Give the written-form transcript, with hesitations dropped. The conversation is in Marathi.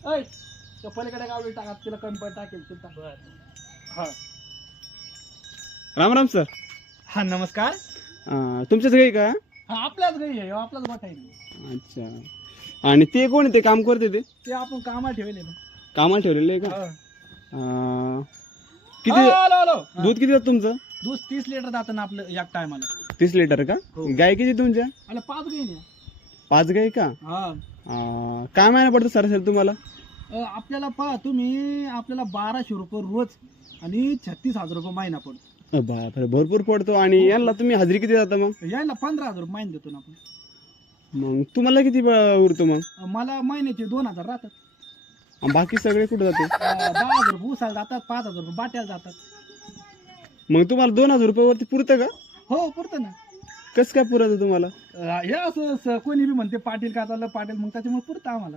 ऐ त्या पलीकडे गावडी टाका तिला कमी पण टाकेल तिला टाक. हा राम राम सर. हा नमस्कार. तुमच्याच काही का? हा आपल्याच घरी आहे आपलाच गोठा आहे. अच्छा. आणि ते कोण आहे, ते काम करते ते आपण कामाला ठेवले ना. कामाला ठेवलेलं आहे का? हा. किती हॅलो हॅलो दूध किती जात तुमचं? दूध 30 लिटर जातं ना आपलं एक टायमाला. 30 लिटर का? हो. गाय किती तुमच्या? मला 5 गाई 5 गाय का? हा. काय महिना पडतं सर तुम्हाला? आपल्याला पहा तुम्ही आपल्याला 1200 रुपये रोज आणि 36,000 रुपये महिना पडतो. बापरे, भरपूर पडतो. आणि यांना तुम्ही हजरी किती जाता मग? यायला 15,000 रुपये महिना देतो ना आपण. मग तुम्हाला किती उरतो मग? मला महिन्याचे 2,000 राहतात. आणि बाकी सगळे कुठे जाते? 10,000 रुपये उसाला जातात, 5,000 रुपये बाट्याला जातात. मग तुम्हाला 2,000 रुपयावरती पुरतं का? हो पुरतं ना. कसं काय पुरतं तुम्हाला? हे असं कोणी बी म्हणते पाटील का चाललं पाटील, मग त्याच्यामुळे पुरतं आम्हाला.